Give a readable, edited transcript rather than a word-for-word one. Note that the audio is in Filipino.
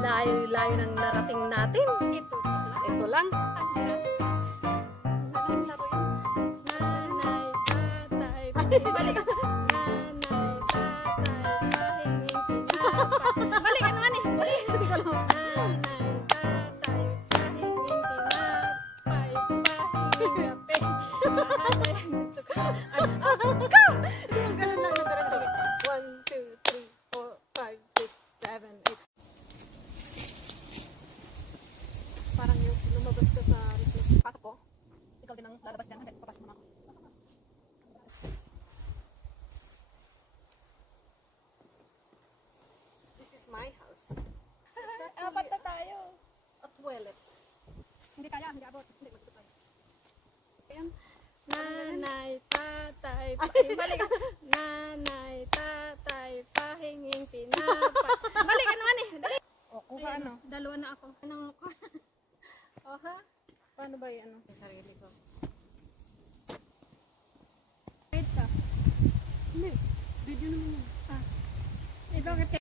Layo-layo ng narating natin. Ito lang. Anong laro yun? Nanay, tatay, balik. Nanay, tatay, pahinging tinapay. Balik, ano man eh? Balik. Nanay, tatay, pahinging tinapay, pahinging kape. Nanay, gusto ko. Ay, ikaw! Hindi yung ganun lang na diretso. 1, 2, 3, 4, 5, 6, 7, 8. Parang yung lumabas ka sa pasok ko. Ikaw din ang lalabas dyan. Hindi, papasok mo na ako. This is my house. Apat na tayo. A toilet. Hindi kaya, hindi abot. Hindi, magtuto tayo. Ayan. Nanay, tatay, balik. Nanay, tatay, pahinging tinapay. Balik, ano man eh. Dali. O, kuha ano? Dalawa na ako. Anong ko? O ha? Paano ba yan? Yung sarili ko. Wait ka. Hindi. Video naman yun. Ikaw kasi.